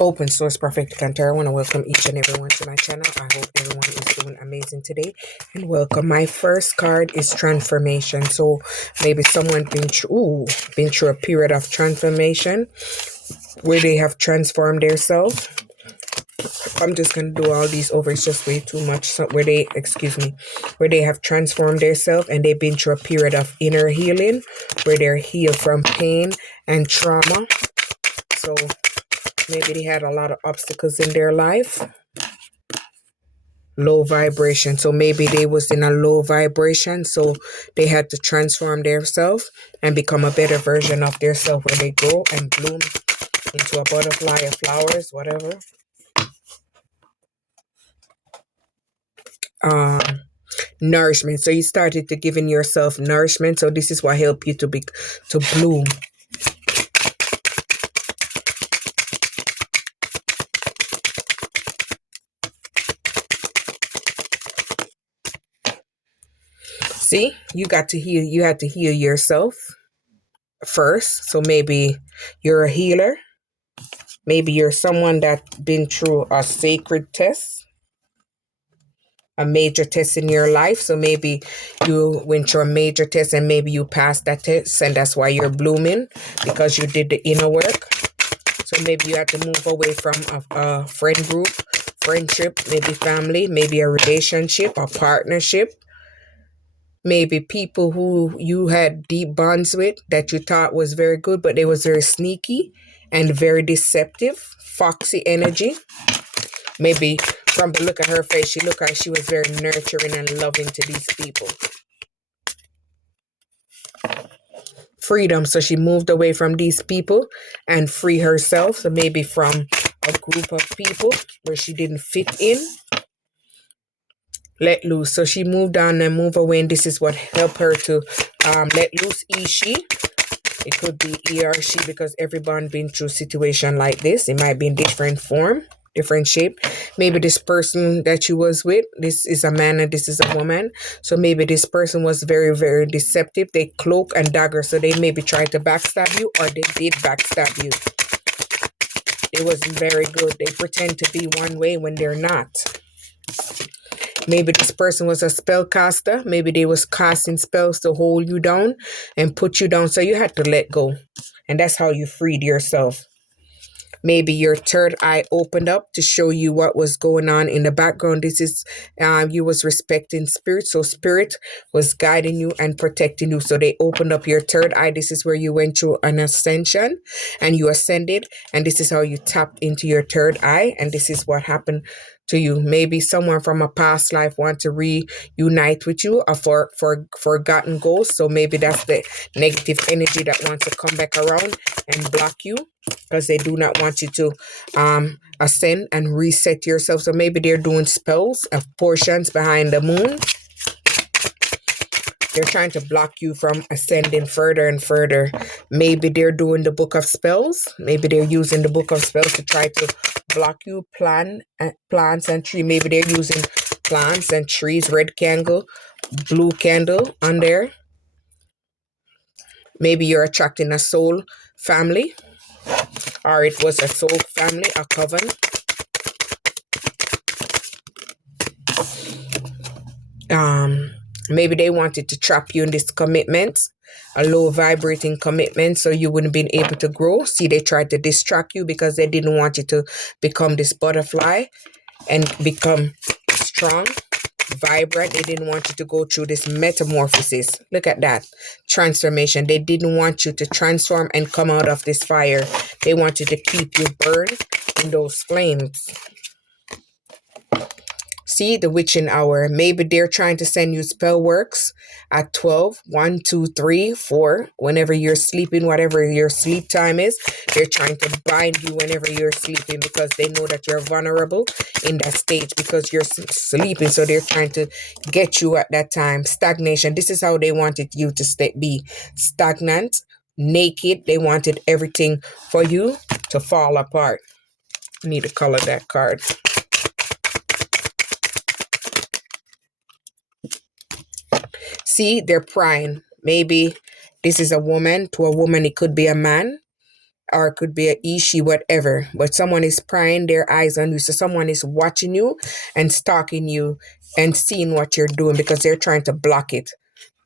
Open Source Perfect Cantor. I want to welcome each and everyone to my channel. I hope everyone is doing amazing today. And welcome. My first card is transformation. So maybe someone been through a period of transformation where they have transformed themselves. I'm just gonna do all these over. It's just way too much. So where they have transformed themselves and they've been through a period of inner healing where they're healed from pain and trauma. So maybe they had a lot of obstacles in their life. Low vibration. So maybe they was in a low vibration. So they had to transform themselves and become a better version of themselves where they grow and bloom into a butterfly or flowers, whatever. Nourishment. So you started to giving yourself nourishment. So this is what help you to bloom. See, you got to heal. You had to heal yourself first. So maybe you're a healer. Maybe you're someone that been through a sacred test, a major test in your life. So maybe you went through a major test and maybe you passed that test and that's why you're blooming because you did the inner work. So maybe you had to move away from a friend group, friendship, maybe family, maybe a relationship, a partnership. Maybe people who you had deep bonds with that you thought was very good, but they was very sneaky and very deceptive, foxy energy. Maybe from the look of her face, she looked like she was very nurturing and loving to these people. Freedom. So she moved away from these people and free herself. So maybe from a group of people where she didn't fit in. Let loose. So she moved on and moved away, and this is what helped her to let loose. She. It could be he or she because everyone been through a situation like this. It might be in different form, different shape. Maybe this person that you was with, this is a man and this is a woman. So maybe this person was very, very deceptive. They cloak and dagger. So they maybe tried to backstab you or they did backstab you. It wasn't very good. They pretend to be one way when they're not. Maybe this person was a spellcaster. Maybe they was casting spells to hold you down and put you down. So you had to let go. And that's how you freed yourself. Maybe your third eye opened up to show you what was going on in the background. This is, you was respecting spirit. So spirit was guiding you and protecting you. So they opened up your third eye. This is where you went through an ascension and you ascended. And this is how you tapped into your third eye. And this is what happened to you. Maybe someone from a past life want to reunite with you or for forgotten ghosts. So maybe that's the negative energy that wants to come back around and block you because they do not want you to ascend and reset yourself. So maybe they're doing spells of portions behind the moon. They're trying to block you from ascending further and further. Maybe they're doing the book of spells. Maybe they're using the book of spells to try to block you, plants and trees. Maybe they're using plants and trees, red candle, blue candle on there. Maybe you're attracting a soul family, or it was a soul family, a coven. Maybe they wanted to trap you in this commitment, a low vibrating commitment, so you wouldn't be able to grow. See, they tried to distract you because they didn't want you to become this butterfly and become strong, vibrant. They didn't want you to go through this metamorphosis. Look at that transformation. They didn't want you to transform and come out of this fire. They wanted to keep you burned in those flames. See, the witching hour. Maybe they're trying to send you spell works at 12, 1, 2, 3, 4, whenever you're sleeping, whatever your sleep time is. They're trying to bind you whenever you're sleeping because they know that you're vulnerable in that stage because you're sleeping. So they're trying to get you at that time. Stagnation. This is how they wanted you to be stagnant, naked. They wanted everything for you to fall apart. I need to color that card. See, they're prying. Maybe this is a woman. To a woman, it could be a man. or it could be a ishi, whatever. But someone is prying their eyes on you. So someone is watching you and stalking you and seeing what you're doing because they're trying to block it.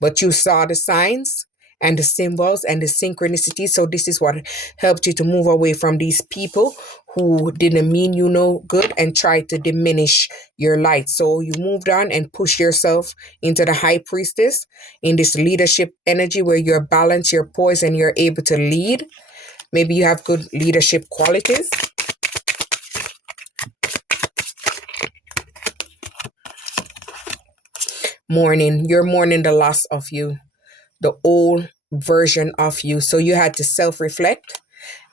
But you saw the signs and the symbols and the synchronicity. So this is what helped you to move away from these people who didn't mean you no good and tried to diminish your light. So you moved on and pushed yourself into the high priestess in this leadership energy where you're balanced, you're poised, and you're able to lead. Maybe you have good leadership qualities. You're mourning the loss of you, the old version of you. So you had to self-reflect,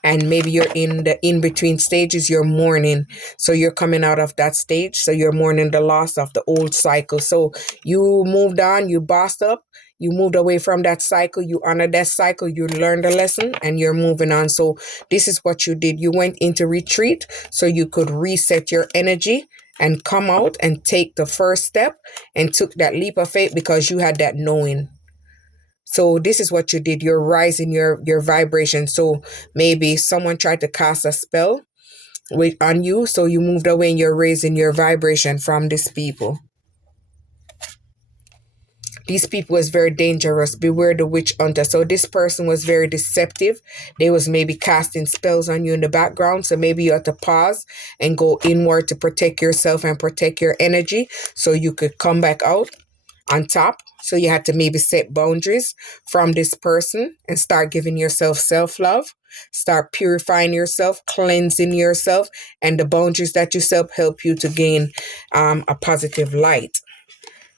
and maybe you're in the in-between stages, you're mourning. So you're coming out of that stage. So you're mourning the loss of the old cycle. So you moved on, you bossed up, you moved away from that cycle, you honored that cycle, you learned a lesson, and you're moving on. So this is what you did. You went into retreat so you could reset your energy and come out and take the first step and took that leap of faith because you had that knowing. So this is what you did. You're rising your vibration. So maybe someone tried to cast a spell on you, so you moved away and you're raising your vibration from these people. These people was very dangerous. Beware the witch hunter. So this person was very deceptive. They was maybe casting spells on you in the background. So maybe you have to pause and go inward to protect yourself and protect your energy so you could come back out on top. So you had to maybe set boundaries from this person and start giving yourself self-love, start purifying yourself, cleansing yourself, and the boundaries that you set help you to gain a positive light.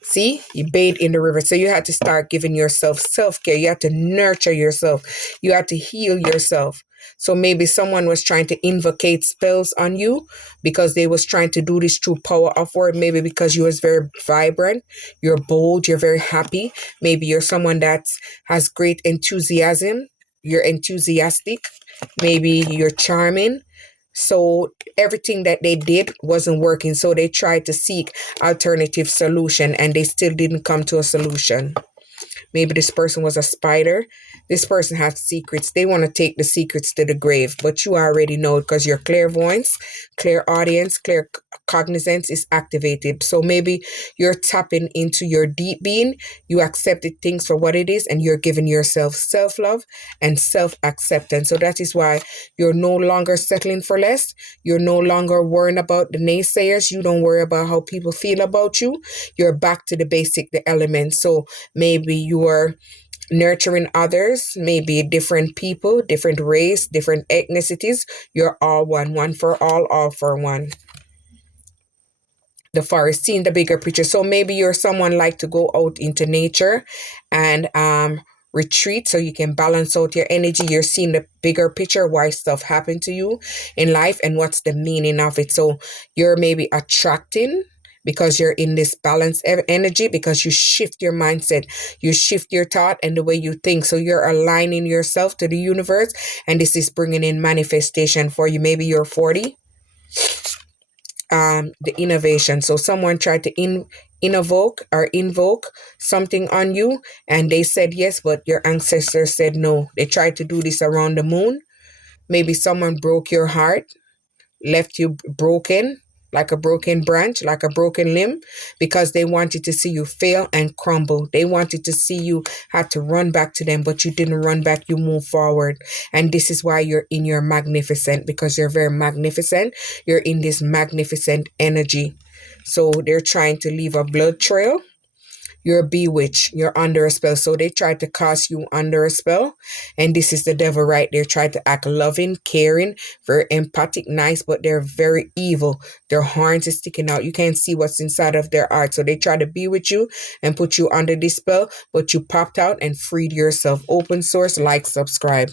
See, you bathe in the river. So you had to start giving yourself self-care. You had to nurture yourself. You had to heal yourself. So maybe someone was trying to invocate spells on you because they was trying to do this through power of word. Maybe because you was very vibrant, you're bold, you're very happy. Maybe you're someone that has great enthusiasm. You're enthusiastic. Maybe you're charming. So everything that they did wasn't working. So they tried to seek alternative solution and they still didn't come to a solution. Maybe this person was a spider. This person has secrets. They want to take the secrets to the grave, but you already know it because your clairvoyance, clairaudience, claircognizance is activated. So maybe you're tapping into your deep being. You accepted things for what it is, and you're giving yourself self-love and self-acceptance. So that is why you're no longer settling for less. You're no longer worrying about the naysayers. You don't worry about how people feel about you. You're back to the basic, the elements. So maybe you are nurturing others, maybe different people, different race, different ethnicities. You're all one for all for one. The forest, seeing the bigger picture. So maybe you're someone like to go out into nature and retreat so you can balance out your energy. You're seeing the bigger picture, why stuff happened to you in life and what's the meaning of it. So you're maybe attracting because you're in this balanced energy, because you shift your mindset, you shift your thought and the way you think. So you're aligning yourself to the universe, and this is bringing in manifestation for you. Maybe you're 40. The innovation. So someone tried to invoke something on you, and they said yes, but your ancestors said no. They tried to do this around the moon. Maybe someone broke your heart, left you broken, like a broken branch, like a broken limb, because they wanted to see you fail and crumble. They wanted to see you have to run back to them, but you didn't run back, you move forward. And this is why you're in your magnificent, because you're very magnificent. You're in this magnificent energy. So they're trying to leave a blood trail. You're bewitched. You're under a spell. So they tried to cast you under a spell. And this is the devil right there. Tried to act loving, caring, very empathic, nice, but they're very evil. Their horns is sticking out. You can't see what's inside of their heart. So they try to be with you and put you under this spell, but you popped out and freed yourself. Open source, like, subscribe.